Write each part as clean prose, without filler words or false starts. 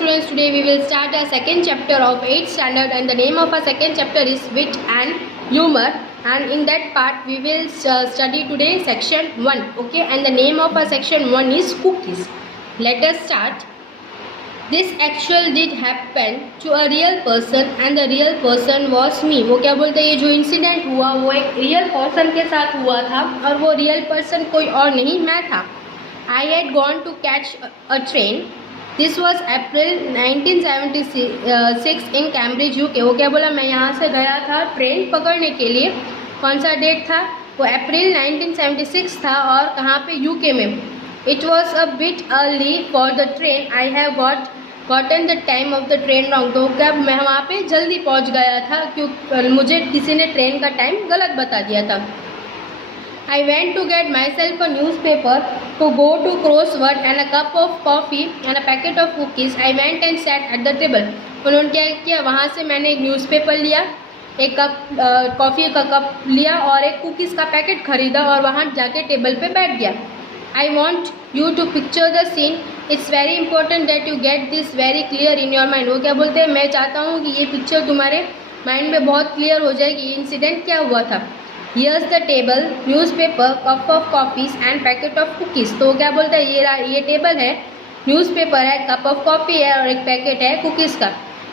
students, today we will start our second chapter of 8th standard, and the name of our second chapter is Wit and Humor, and in that part we will study today section 1. Okay, and the name of our section 1 is cookies. Let us start. This actual did happen to a real person and the real person was me. वो क्या बोलते हैं, ये जो incident हुआ वो एक real person के साथ हुआ था और वो रियल पर्सन कोई और नहीं, मैं था. I had gone to catch a train. This was April 1976 in Cambridge, UK. वो क्या बोला, मैं यहाँ से गया था ट्रेन पकड़ने के लिए. कौन सा डेट था वो? अप्रैल 1976 था और कहाँ पे? यूके में. It was a bit early for the train. I have gotten the time of the train wrong. तो क्या मैं वहाँ पे जल्दी पहुँच गया था क्योंकि मुझे किसी ने ट्रेन का टाइम गलत बता दिया था. I went to get myself a newspaper to go to crossword and a cup of coffee and a packet of cookies. I went and sat at the table. उन्होंने क्या किया, वहाँ से मैंने एक न्यूज़पेपर लिया, एक कप कॉफ़ी का कप लिया और एक कुकीज़ का पैकेट खरीदा और वहाँ जाके टेबल पे बैठ गया. I want you to picture the scene. It's very important that you get this very clear in your mind. वो क्या बोलते हैं, मैं चाहता हूँ कि ये पिक्चर तुम्हारे माइंड में बहुत क्लियर हो जाए कि ये इंसिडेंट क्या हुआ था. Here's the table, newspaper, cup of coffees and packet of cookies. तो क्या बोलता है, ये टेबल है, न्यूज़पेपर है, कप ऑफ कॉफ़ी है और एक पैकेट है कुकीज़ का.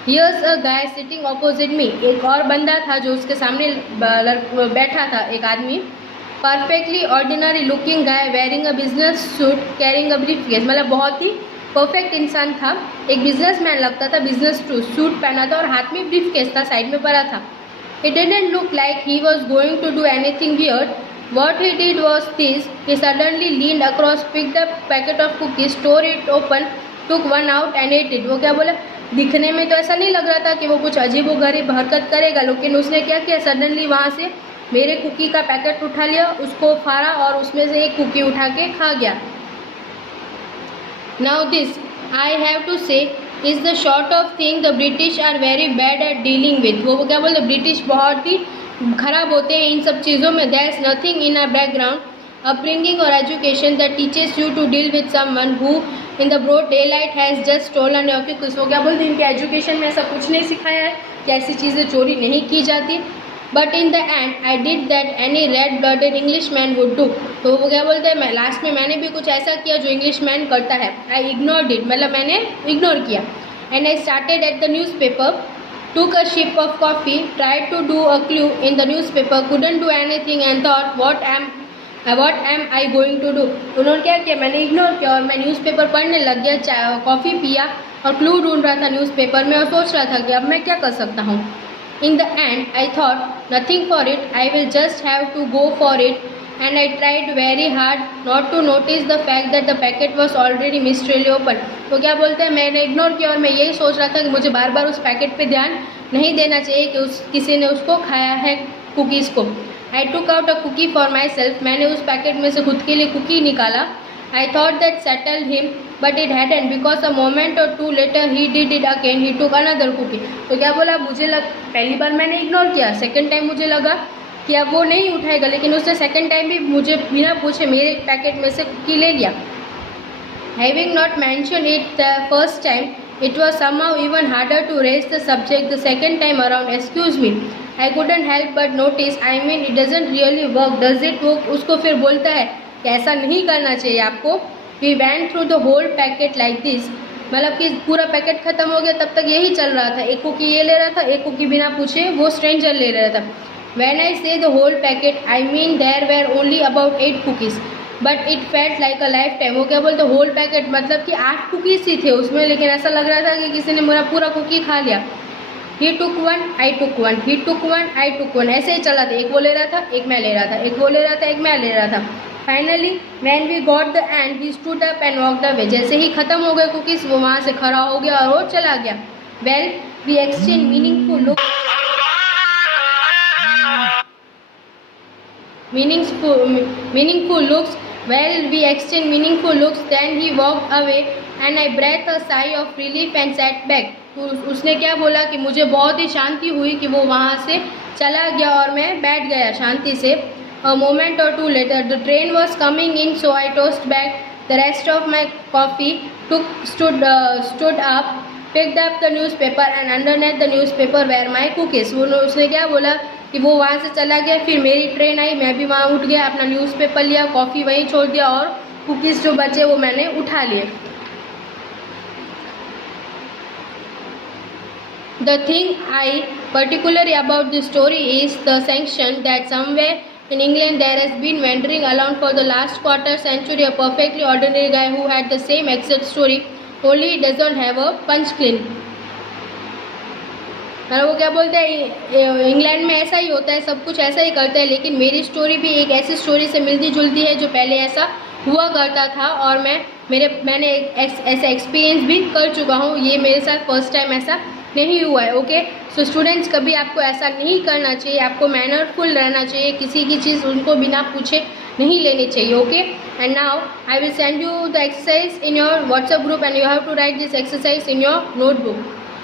Here's a guy sitting opposite me. एक और बंदा था जो उसके सामने बैठा था, एक आदमी. Perfectly ordinary looking guy wearing a business suit carrying a briefcase. मतलब बहुत ही परफेक्ट इंसान था, एक बिजनेसमैन लगता था, बिजनेस सूट पहना था और हाथ में ब्रीफकेस था, साइड में पड़ा था. It didn't look like he was going to do anything weird. What he did was this. He suddenly leaned across, picked up a packet of cookies, tore it open, took one out and ate it. वो क्या बोला, दिखने में तो ऐसा नहीं लग रहा था कि वो कुछ अजीबोगरीब हरकत करेगा, लेकिन उसने क्या किया, सडनली वहाँ से मेरे कुकी का पैकेट उठा लिया, उसको फाड़ा और उसमें से एक कुकी उठा के खा गया. Now this I have to say is the sort of thing the British are very bad at dealing with. वो क्या बोलते, ब्रिटिश बहुत ही ख़राब होते हैं इन सब चीज़ों में. There is nothing in our background, upbringing or education that teaches you to deal with someone who in the broad daylight has just stolen your cookies. वो क्या बोलते हैं, इनके एजुकेशन में ऐसा कुछ नहीं सिखाया है कि ऐसी चीज़ें चोरी नहीं की जाती. But in the and I did that any red blooded English man would do. तो वो क्या बोलते हैं, मैं लास्ट में मैंने भी कुछ ऐसा किया जो इंग्लिश मैन करता है. आई इग्नोर्ड इट, मतलब मैंने इग्नोर किया. And I started at the newspaper, took a sip of coffee, tried to do a clue in the newspaper, couldn't do anything and thought what am I going to do. उन्होंने क्या किया, मैंने ignore किया और मैं newspaper पढ़ने लग गया, कॉफ़ी पिया और क्लू ढूंढ रहा था न्यूज़पेपर में और सोच रहा था कि अब मैं क्या कर सकता हूँ. In the end, I thought nothing for it. I will just have to go for it. And I tried very hard not to notice the fact that the packet was already mysteriously open. तो क्या बोलते हैं, मैंने ignore किया और मैं यही सोच रहा था कि मुझे बार बार उस पैकेट पे ध्यान नहीं देना चाहिए कि किसी ने उसको खाया है, कुकीज़ को. I took out a cookie for myself. मैंने उस पैकेट में से खुद के लिए कुकी निकाला. I thought that settled him, but it hadn't, because a moment or two later he did it again. He took another cookie. तो क्या बोला, पहली बार मैंने इग्नोर किया, सेकंड टाइम मुझे लगा कि अब वो नहीं उठाएगा, लेकिन उसने सेकंड टाइम भी मुझे बिना पूछे मेरे पैकेट में से कुकी ले लिया. Having not mentioned it the first time, it was somehow even harder to raise the subject the second time around. Excuse me, I couldn't help but notice. I mean, it doesn't really work, does it? वो उसको फिर बोलता है कि ऐसा नहीं करना चाहिए आपको. We went through the whole packet like this. मतलब कि पूरा पैकेट ख़त्म हो गया, तब तक यही चल रहा था. एक कुकी ये ले रहा था, एक कुकी बिना पूछे वो स्ट्रेंजर ले रहा था. When I say the whole packet, I mean there were only about 8 cookies, but it felt like a lifetime. वो क्या बोलते, होल पैकेट मतलब कि 8 कुकीज़ ही थे उसमें, लेकिन ऐसा लग रहा था कि किसी ने मेरा पूरा कुकी खा लिया. He took one, I took one, he took one, I took one. ऐसे ही चला था, एक वो ले रहा था, एक मैं ले रहा था, एक वो ले रहा था, एक मैं ले रहा था. Finally, when we got the end, he stood up and walked away. जैसे ही ख़त्म हो गए कुकीज़, वो वहाँ से खड़ा हो गया और वो चला गया. Well, we exchanged meaningful looks. Well, we exchanged meaningful looks. Then he walked away, and I breathed a sigh of relief and sat back. तो उसने क्या बोला कि मुझे बहुत ही शांति हुई कि वो वहाँ से चला गया और मैं बैठ गया शांति से. A moment or two later, the train was coming in, so I tossed back the rest of my coffee, stood up, picked up the newspaper and underneath the newspaper were my cookies. वो उसने क्या बोला कि वो वहाँ से चला गया, फिर मेरी ट्रेन आई, मैं भी वहाँ उठ गया, अपना न्यूज़पेपर लिया, कॉफ़ी वहीं छोड़ दिया और कुकीज़ जो बचे वो मैंने उठा लिए. The thing I particularly about this story is the sanction that somewhere in England there has been wandering around for the last quarter century a perfectly ordinary guy who had the same exact story, only he doesn't have a punch clean. वो क्या बोलते हैं, England में ऐसा ही होता है, सब कुछ ऐसा ही करते हैं, लेकिन मेरी स्टोरी भी एक ऐसी स्टोरी से मिलती जुलती है जो पहले ऐसा हुआ करता था और मैंने ऐसा एक्सपीरियंस भी कर चुका हूँ. ये मेरे साथ फर्स्ट टाइम ऐसा नहीं हुआ है. ओके, सो स्टूडेंट्स, कभी आपको ऐसा नहीं करना चाहिए, आपको मैनरफुल रहना चाहिए, किसी की चीज़ उनको बिना पूछे नहीं लेनी चाहिए. Okay, and now I will send you the exercise in your WhatsApp group and you have to write this exercise in your notebook.